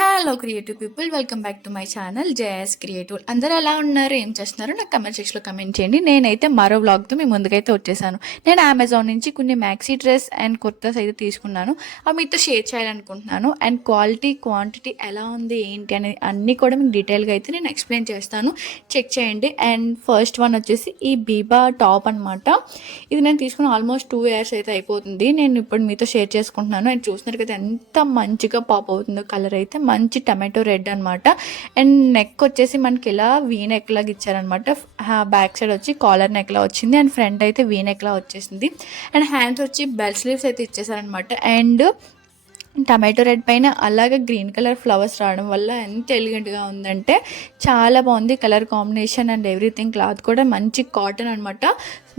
Hello creative people, welcome back to my channel JS creative. అందరూ ఎలా ఉన్నారు, ఏం చేస్తున్నారు నాకు కమెంట్ సెక్షన్లో కమెంట్ చేయండి. నేనైతే మరో వ్లాగ్తో మీ ముందుకైతే వచ్చేసాను. నేను అమెజాన్ నుంచి కొన్ని మ్యాక్సీ డ్రెస్ అండ్ కుర్తాస్ అయితే తీసుకున్నాను. అవి మీతో షేర్ చేయాలనుకుంటున్నాను. అండ్ క్వాలిటీ క్వాంటిటీ ఎలా ఉంది ఏంటి అనేది అన్నీ కూడా మీకు డీటెయిల్గా అయితే నేను ఎక్స్ప్లెయిన్ చేస్తాను, చెక్ చేయండి. అండ్ ఫస్ట్ వన్ వచ్చేసి ఈ బీబా టాప్ అనమాట. ఇది నేను తీసుకున్న ఆల్మోస్ట్ 2 years అయితే అయిపోతుంది. నేను ఇప్పుడు మీతో షేర్ చేసుకుంటున్నాను. అండ్ చూస్తున్నారు కదా ఎంత మంచిగా పాప్ అవుతుందో. కలర్ అయితే మంచి టమాటో రెడ్ అనమాట. అండ్ నెక్ వచ్చేసి మనకి ఇలా వీ నెక్ లాగా ఇచ్చారనమాట. బ్యాక్ సైడ్ వచ్చి కాలర్ నెక్ లా వచ్చింది అండ్ ఫ్రంట్ అయితే వీ నెక్ లా వచ్చేసింది. అండ్ హ్యాండ్స్ వచ్చి బెల్ స్లీవ్స్ అయితే ఇచ్చేసారనమాట. అండ్ టమాటో రెడ్ పైన అలాగే గ్రీన్ కలర్ ఫ్లవర్స్ రావడం వల్ల ఎంత ఎలిగెంట్గా ఉందంటే చాలా బాగుంది colour combination and everything. Cloth కూడా మంచి కాటన్ అనమాట,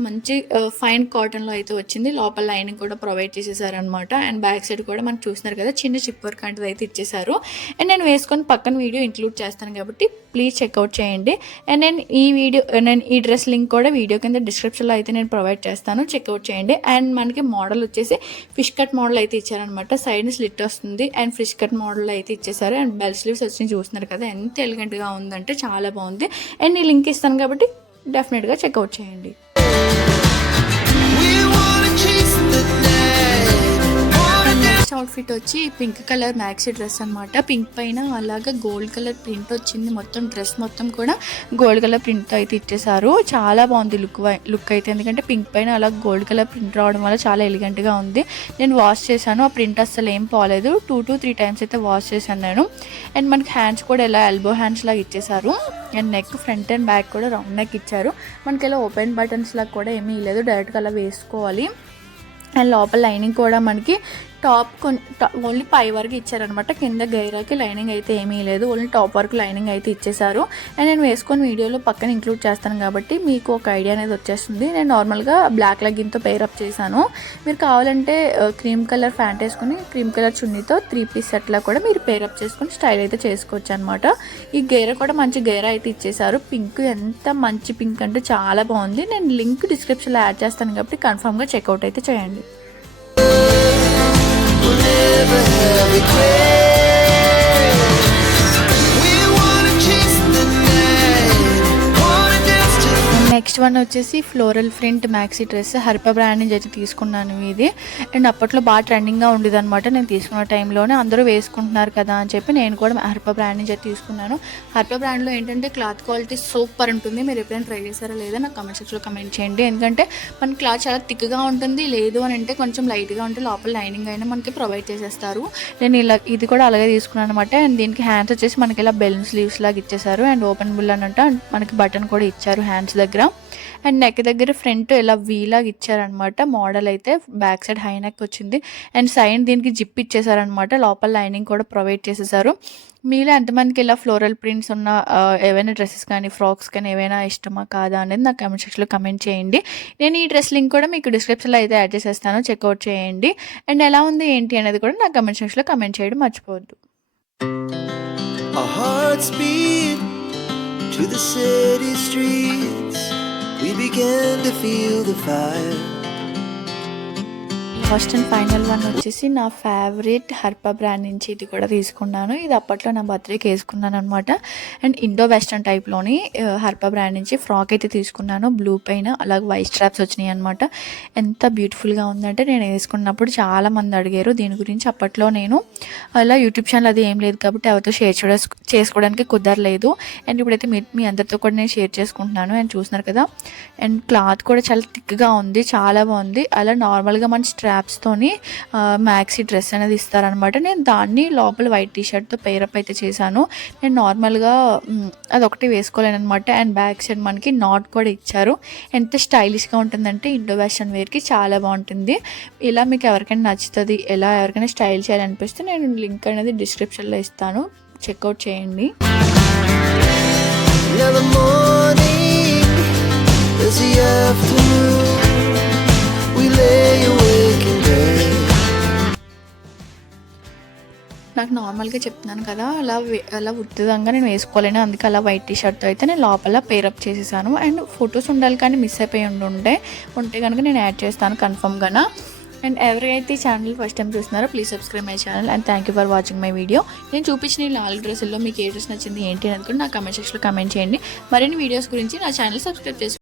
మంచి ఫైన్ కాటన్లో అయితే వచ్చింది. లోపల లైనింగ్ కూడా ప్రొవైడ్ చేసేసారనమాట. అండ్ బ్యాక్ సైడ్ కూడా మనం చూస్తున్నారు కదా చిన్న చిప్ వర్క్ అంటే అయితే ఇచ్చేసారు. అండ్ నేను వేసుకొని పక్కన వీడియో ఇంక్లూడ్ చేస్తాను కాబట్టి ప్లీజ్ చెక్అవుట్ చేయండి. అండ్ నేను ఈ డ్రెస్ లింక్ కూడా వీడియో కింద డిస్క్రిప్షన్లో అయితే నేను ప్రొవైడ్ చేస్తాను, చెక్అవుట్ చేయండి. అండ్ మనకి మోడల్ వచ్చేసి ఫిష్ కట్ మోడల్ అయితే ఇచ్చారనమాట. సైడ్ స్లిట్ వస్తుంది అండ్ ఫిష్ కట్ మోడల్ అయితే ఇచ్చేసారు. అండ్ బెల్ స్లీవ్స్ వచ్చి చూస్తున్నారు కదా ఎంత ఎలిగెంట్గా ఉందంటే చాలా బాగుంది. అండ్ ఈ లింక్ ఇస్తాను కాబట్టి డెఫినెట్గా చెక్అవుట్ చేయండి. అవుట్ఫిట్ వచ్చి పింక్ కలర్ మ్యాక్సీ డ్రెస్ అనమాట. పింక్ పైన అలాగా గోల్డ్ కలర్ ప్రింట్ వచ్చింది. మొత్తం డ్రెస్ మొత్తం కూడా గోల్డ్ కలర్ ప్రింట్ అయితే ఇచ్చేసారు. చాలా బాగుంది లుక్ అయితే, ఎందుకంటే పింక్ పైన అలా గోల్డ్ కలర్ ప్రింట్ రావడం వల్ల చాలా ఎలిగెంట్గా ఉంది. నేను వాష్ చేశాను, ఆ ప్రింట్ అస్సలు ఏం పోలేదు. 2 to 3 times అయితే వాష్ చేశాను నేను. అండ్ మనకి హ్యాండ్స్ కూడా ఇలా ఎల్బో హ్యాండ్స్ లాగా ఇచ్చేసారు. And neck front and back కూడా రౌండ్ నెక్ ఇచ్చారు. మనకి ఇలా ఓపెన్ బటన్స్ లాగా కూడా ఏమీ లేదు, డైరెక్ట్గా అలా వేసుకోవాలి. అండ్ లోపల లైనింగ్ కూడా మనకి టాప్ ఓన్లీ పై వరకు ఇచ్చారనమాట. కింద గైరాకి లైనింగ్ అయితే ఏమీ లేదు, ఓన్లీ టాప్ వరకు లైనింగ్ అయితే ఇచ్చేసారు. అండ్ నేను వేసుకొని వీడియోలో పక్కన ఇంక్లూడ్ చేస్తాను కాబట్టి మీకు ఒక ఐడియా అనేది వచ్చేస్తుంది. నేను నార్మల్గా బ్లాక్ లెగ్గిన్తో పేరప్ చేశాను. మీరు కావాలంటే క్రీమ్ కలర్ ప్యాంట్ వేసుకుని క్రీమ్ కలర్ చున్నీతో 3 piece సెట్లా కూడా మీరు పేరప్ చేసుకుని స్టైల్ అయితే చేసుకోవచ్చు అనమాట. ఈ గేర కూడా మంచి గేర అయితే ఇచ్చేసారు. పింక్ ఎంత మంచి పింక్ అంటే చాలా బాగుంది. నేను లింక్ డిస్క్రిప్షన్లో యాడ్ చేస్తాను కాబట్టి కన్ఫామ్గా చెక్అవుట్ అయితే చేయండి. Never have regret. We wanna chase the night, wanna dance to. Next one వచ్చేసి floral print maxi dress Harpa brand నుంచి అయితే తీసుకున్నాను ఇది. అండ్ అప్పట్లో బాగా ట్రెండింగ్గా ఉండేది అనమాట. నేను తీసుకున్న టైంలోనే అందరూ వేసుకుంటున్నారు కదా అని చెప్పి నేను కూడా హర్ప బ్రాండ్ నుంచి అయితే తీసుకున్నాను. హర్ప బ్రాండ్లో ఏంటంటే క్లాత్ క్వాలిటీ సూపర్ ఉంటుంది. మీరు ఎప్పుడైనా ట్రై చేశారా లేదా నాకు కమెంట్ సెక్షన్లో కమెంట్ చేయండి. ఎందుకంటే మన క్లాత్ చాలా థిక్గా ఉంటుంది, లేదు అని అంటే కొంచెం లైట్గా ఉంటే లోపల లైనింగ్ అయినా మనకి ప్రొవైడ్ చేసేస్తారు. నేను ఇది కూడా అలాగే తీసుకున్నాను అనమాట. అండ్ దీనికి హ్యాండ్స్ వచ్చేసి మనకి ఇలా బెలూన్ స్లీవ్స్ లాగా ఇచ్చేసారు. అండ్ ఓపెన్ బుల్ అన్నట్టు మనకి బటన్ కూడా ఇచ్చారు హ్యాండ్స్ దగ్గర. అండ్ నెక్ దగ్గర ఫ్రంట్ ఇలా వీలాగా ఇచ్చారనమాట. మోడల్ అయితే బ్యాక్ సైడ్ హై నెక్ వచ్చింది. అండ్ సైడ్ దీనికి జిప్ ఇచ్చేసారనమాట. లోపల లైనింగ్ కూడా ప్రొవైడ్ చేసేసారు. మీలో ఎంతమందికి ఇలా ఫ్లోరల్ ప్రింట్స్ ఉన్న ఏవైనా డ్రెస్సెస్ కానీ ఫ్రాక్స్ కానీ ఏవైనా ఇష్టమా కాదా అనేది నాకు కమెంట్ సెక్షన్లో కమెంట్ చేయండి. నేను ఈ డ్రెస్ లింక్ కూడా మీకు డిస్క్రిప్షన్లో అయితే యాడ్ చేసేస్తాను, చెక్అవుట్ చేయండి. అండ్ ఎలా ఉంది ఏంటి అనేది కూడా నాకు కమెంట్ సెక్షన్లో కమెంట్ చేయడం మర్చిపోవద్దు. To the city streets, we began to feel the fire. First and final one వచ్చేసి నా ఫేవరెట్ హర్ప బ్రాండ్ నుంచి ఇది కూడా తీసుకున్నాను. ఇది అప్పట్లో నా బర్త్డేకి వేసుకున్నాను అనమాట. And Indo western టైప్లోని Harappa brand నుంచి ఫ్రాక్ అయితే తీసుకున్నాను. బ్లూ పైన అలాగే వైట్ స్ట్రాప్స్ వచ్చినాయి అనమాట. ఎంత బ్యూటిఫుల్గా ఉందంటే నేను వేసుకున్నప్పుడు చాలామంది అడిగారు దీని గురించి. అప్పట్లో నేను అలా యూట్యూబ్ ఛానల్ అది ఏం లేదు కాబట్టి ఎవరితో షేర్ చేసుకోవడానికి కుదరలేదు. అండ్ ఇప్పుడైతే మీ అందరితో కూడా నేను షేర్ చేసుకుంటున్నాను. అండ్ చూస్తున్నారు కదా, అండ్ క్లాత్ కూడా చాలా థిక్గా ఉంది, చాలా బాగుంది. అలా నార్మల్గా మన స్ట్రాప్స్తోని మ్యాక్సీ డ్రెస్ అనేది ఇస్తారనమాట. నేను దాన్ని లోపల వైట్ టీషర్ట్తో పేరప్ అయితే చేశాను. నేను నార్మల్గా అదొకటి వేసుకోలేను అనమాట. అండ్ బ్యాక్ సైడ్ మనకి నాట్ కూడా ఇచ్చారు. ఎంత స్టైలిష్గా ఉంటుందంటే ఇండో వెస్టర్న్ వేర్కి చాలా బాగుంటుంది. ఇలా మీకు ఎవరికైనా నచ్చుతుంది, ఎలా ఎవరికైనా స్టైల్ చేయాలనిపిస్తే నేను లింక్ అనేది డిస్క్రిప్షన్లో ఇస్తాను, చెక్అవుట్ చేయండి. నాకు నార్మల్గా చెప్తున్నాను కదా, అలా ఉత్తదంగా నేను వేసుకోలేను, అందుకే అలా వైట్ టీషర్ట్తో అయితే నేను లోపల పేరప్ చేసేసాను. అండ్ ఫొటోస్ ఉండాలి కానీ మిస్ అయిపోయి ఉంటే కనుక నేను యాడ్ చేస్తాను కన్ఫర్మ్గా. అండ్ ఎవరైతే ఈ ఛానల్ ఫస్ట్ టైం చూస్తున్నారో please subscribe my channel and thank you for watching my video. నేను చూపించిన ఈ 4 డ్రెస్సుల్లో మీకు ఏ డ్రెస్ నచ్చింది ఏంటి అనేది కూడా నా కమెంట్ సెక్షన్లో కమెంట్ చేయండి. మరిన్ని వీడియోస్ గురించి నా ఛానల్ సబ్స్క్రైబ్ చేసుకోండి.